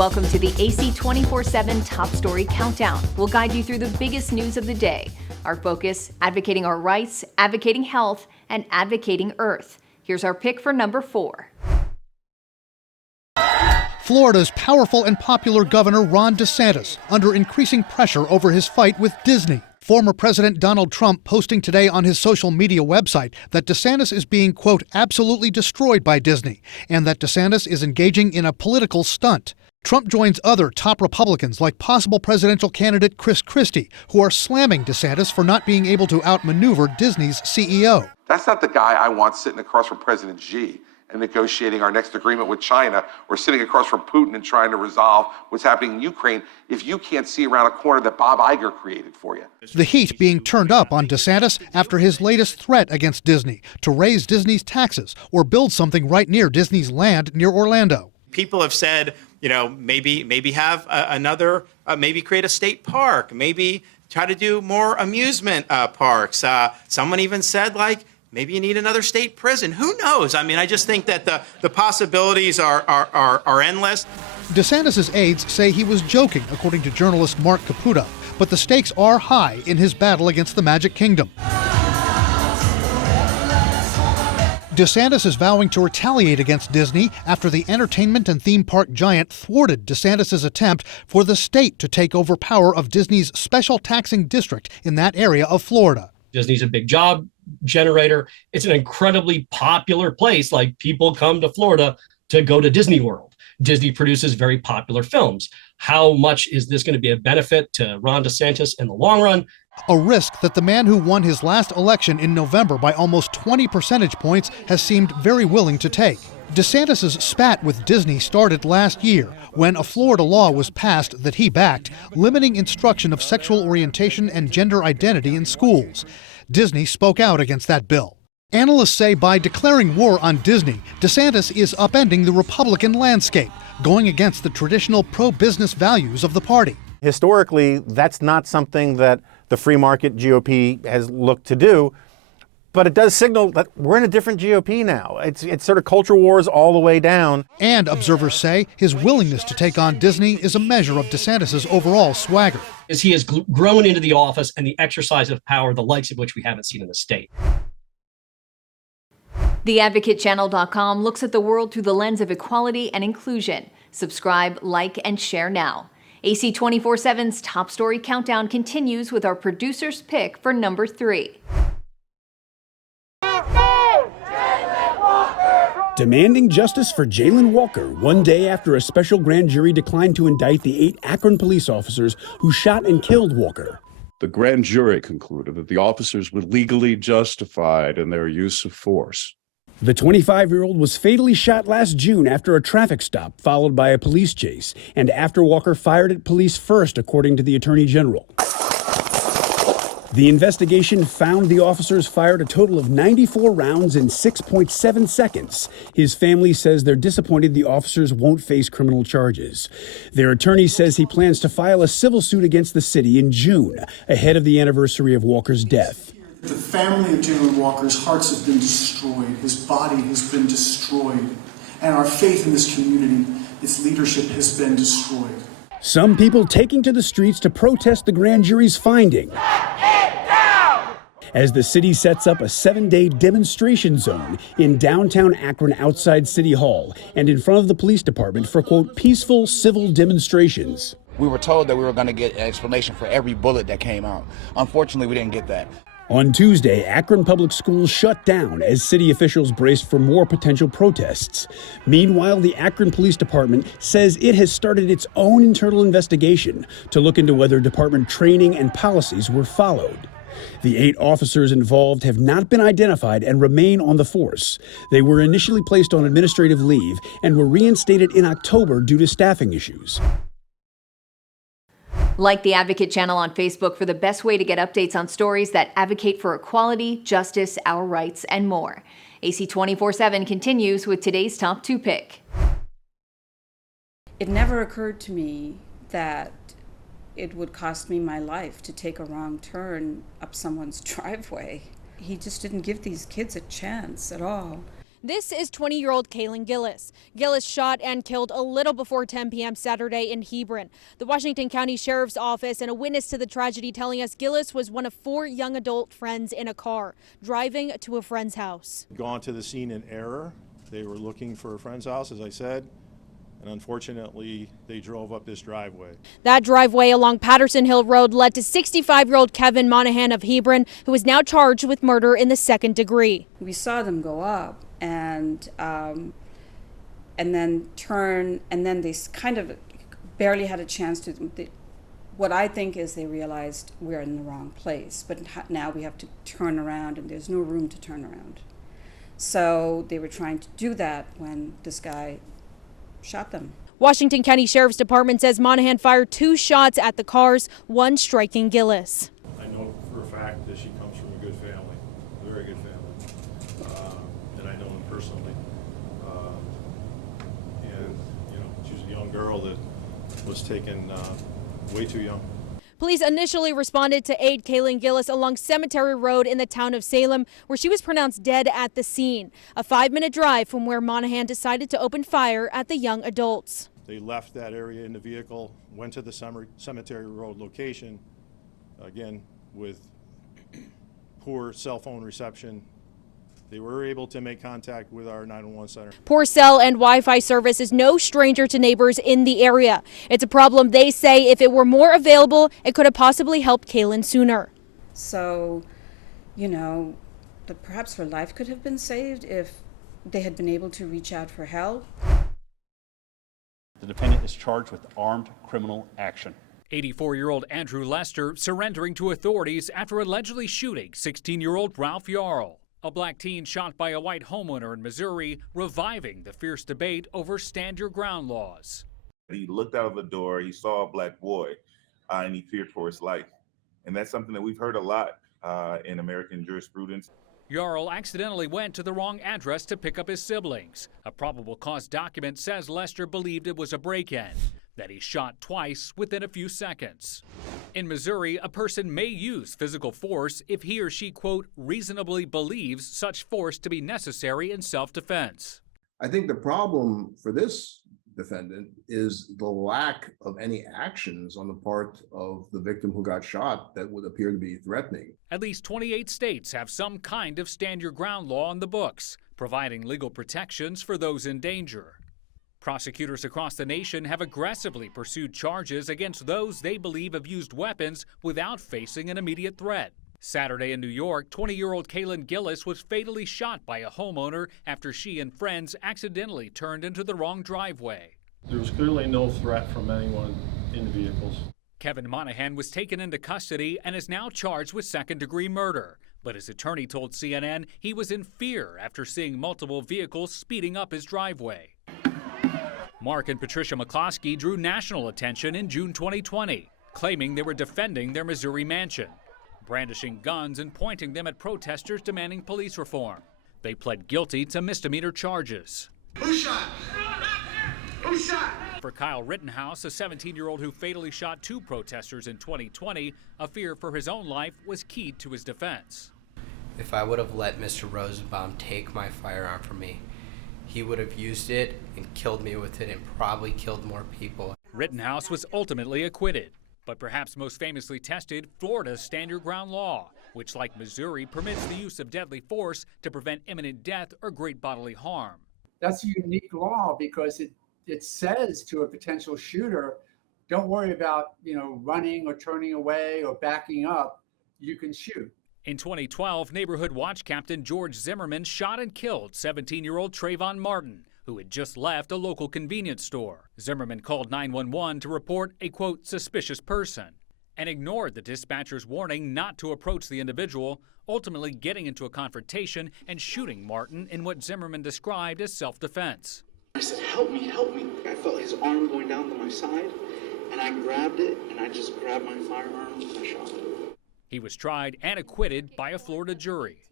Welcome to the AC 24/7 Top Story Countdown. We'll guide you through the biggest news of the day. Our focus, advocating our rights, advocating health, and advocating Earth. Here's our pick for number 4. Florida's powerful and popular governor Ron Desantis under increasing pressure over his fight with Disney. Former President Donald Trump posting today on his social media website that DeSantis is being, quote, absolutely destroyed by Disney, and that DeSantis is engaging in a political stunt. Trump joins other top Republicans like possible presidential candidate Chris Christie, who are slamming DeSantis for not being able to outmaneuver Disney's CEO. That's not the guy I want sitting across from President Xi and negotiating our next agreement with China, or sitting across from Putin and trying to resolve what's happening in Ukraine if you can't see around a corner that Bob Iger created for you. The heat being turned up on DeSantis after his latest threat against Disney to raise Disney's taxes or build something right near Disney's land near Orlando. People have said, maybe have another, maybe create a state park, maybe try to do more amusement parks. Someone even said, maybe you need another state prison. Who knows? I just think that the possibilities are endless. DeSantis' aides say he was joking, according to journalist Mark Caputo, but the stakes are high in his battle against the Magic Kingdom. DeSantis is vowing to retaliate against Disney after the entertainment and theme park giant thwarted DeSantis' attempt for the state to take over power of Disney's special taxing district in that area of Florida. Disney's a big job generator. It's an incredibly popular place. People come to Florida to go to Disney World. Disney produces very popular films. How much is this going to be a benefit to Ron DeSantis in the long run? A risk that the man who won his last election in November by almost 20 percentage points has seemed very willing to take. DeSantis' spat with Disney started last year when a Florida law was passed that he backed, limiting instruction of sexual orientation and gender identity in schools. Disney spoke out against that bill. Analysts say by declaring war on Disney, DeSantis is upending the Republican landscape, going against the traditional pro-business values of the party. Historically, that's not something that the free market GOP has looked to do, but it does signal that we're in a different GOP now. It's sort of culture wars all the way down. And observers say his willingness to take on Disney is a measure of DeSantis' overall swagger. As he has grown into the office and the exercise of power, the likes of which we haven't seen in the state. TheAdvocateChannel.com looks at the world through the lens of equality and inclusion. Subscribe, like, and share now. AC 24/7's Top Story Countdown continues with our producer's pick for number 3. Demanding justice for Jayland Walker 1 day after a special grand jury declined to indict the 8 Akron police officers who shot and killed Walker. The grand jury concluded that the officers were legally justified in their use of force. The 25-year-old was fatally shot last June after a traffic stop followed by a police chase, and after Walker fired at police first, according to the Attorney General. The investigation found the officers fired a total of 94 rounds in 6.7 seconds. His family says they're disappointed the officers won't face criminal charges. Their attorney says he plans to file a civil suit against the city in June, ahead of the anniversary of Walker's death. The family of Jayland Walker's hearts have been destroyed. His body has been destroyed. And our faith in this community, its leadership has been destroyed. Some people taking to the streets to protest the grand jury's finding. As the city sets up a 7-day demonstration zone in downtown Akron outside City Hall and in front of the police department for, quote, peaceful civil demonstrations. We were told that we were going to get an explanation for every bullet that came out. Unfortunately, we didn't get that. On Tuesday, Akron Public Schools shut down as city officials braced for more potential protests. Meanwhile, the Akron Police Department says it has started its own internal investigation to look into whether department training and policies were followed. The 8 officers involved have not been identified and remain on the force. They were initially placed on administrative leave and were reinstated in October due to staffing issues. Like the Advocate Channel on Facebook for the best way to get updates on stories that advocate for equality, justice, our rights, and more. AC 24/7 continues with today's top 2 pick. It never occurred to me that it would cost me my life to take a wrong turn up someone's driveway. He just didn't give these kids a chance at all. This is 20-year-old Jayland Gillis. Gillis shot and killed a little before 10 p.m. Saturday in Hebron. The Washington County Sheriff's Office and a witness to the tragedy telling us Gillis was one of 4 young adult friends in a car driving to a friend's house. Gone to the scene in error. They were looking for a friend's house, as I said, and unfortunately they drove up this driveway. That driveway along Patterson Hill Road led to 65-year-old Kevin Monahan of Hebron, who is now charged with murder in the 2nd degree. We saw them go up and then turn, and then they kind of barely had a chance to. What I think is they realized we're in the wrong place, but now we have to turn around, and there's no room to turn around. So they were trying to do that when this guy shot them. Washington County Sheriff's Department says Monahan fired 2 shots at the cars, one striking Gillis. I know for a fact that she comes from a good family, a very good family, and I know him personally. And she was a young girl that was taken way too young. Police initially responded to aid Jayland Gillis along Cemetery Road in the town of Salem, where she was pronounced dead at the scene, a 5-minute drive from where Monahan decided to open fire at the young adults. They left that area in the vehicle, went to the Cemetery Road location, again with poor cell phone reception. They were able to make contact with our 911 center. Poor cell and Wi-Fi service is no stranger to neighbors in the area. It's a problem they say if it were more available, it could have possibly helped Jayland sooner. So, that perhaps her life could have been saved if they had been able to reach out for help. The defendant is charged with armed criminal action. 84-year-old Andrew Lester surrendering to authorities after allegedly shooting 16-year-old Ralph Yarl. A black teen shot by a white homeowner in Missouri, reviving the fierce debate over stand your ground laws. He looked out of the door, he saw a black boy, and he feared for his life. And that's something that we've heard a lot in American jurisprudence. Yarl accidentally went to the wrong address to pick up his siblings. A probable cause document says Lester believed it was a break-in, that he shot twice within a few seconds. In Missouri, a person may use physical force if he or she, quote, reasonably believes such force to be necessary in self-defense. I think the problem for this defendant is the lack of any actions on the part of the victim who got shot that would appear to be threatening. At least 28 states have some kind of stand your ground law on the books, providing legal protections for those in danger. Prosecutors across the nation have aggressively pursued charges against those they believe have used weapons without facing an immediate threat. Saturday in New York, 20-year-old Jayland Gillis was fatally shot by a homeowner after she and friends accidentally turned into the wrong driveway. There was clearly no threat from anyone in the vehicles. Kevin Monahan was taken into custody and is now charged with second-degree murder. But his attorney told CNN he was in fear after seeing multiple vehicles speeding up his driveway. Mark and Patricia McCloskey drew national attention in June 2020, claiming they were defending their Missouri mansion, brandishing guns and pointing them at protesters demanding police reform. They pled guilty to misdemeanor charges. Who shot? Who shot? For Kyle Rittenhouse, a 17-year-old who fatally shot 2 protesters in 2020, a fear for his own life was keyed to his defense. If I would have let Mr. Rosenbaum take my firearm from me, he would have used it and killed me with it and probably killed more people. Rittenhouse was ultimately acquitted, but perhaps most famously tested Florida's stand your ground law, which, like Missouri, permits the use of deadly force to prevent imminent death or great bodily harm. That's a unique law because it says to a potential shooter, don't worry about, running or turning away or backing up. You can shoot. In 2012, Neighborhood Watch Captain George Zimmerman shot and killed 17-year-old Trayvon Martin, who had just left a local convenience store. Zimmerman called 911 to report a, quote, suspicious person, and ignored the dispatcher's warning not to approach the individual, ultimately getting into a confrontation and shooting Martin in what Zimmerman described as self-defense. I said, help me, help me. I felt his arm going down to my side, and I grabbed it, and I just grabbed my firearm and I shot him. He was tried and acquitted by a Florida jury.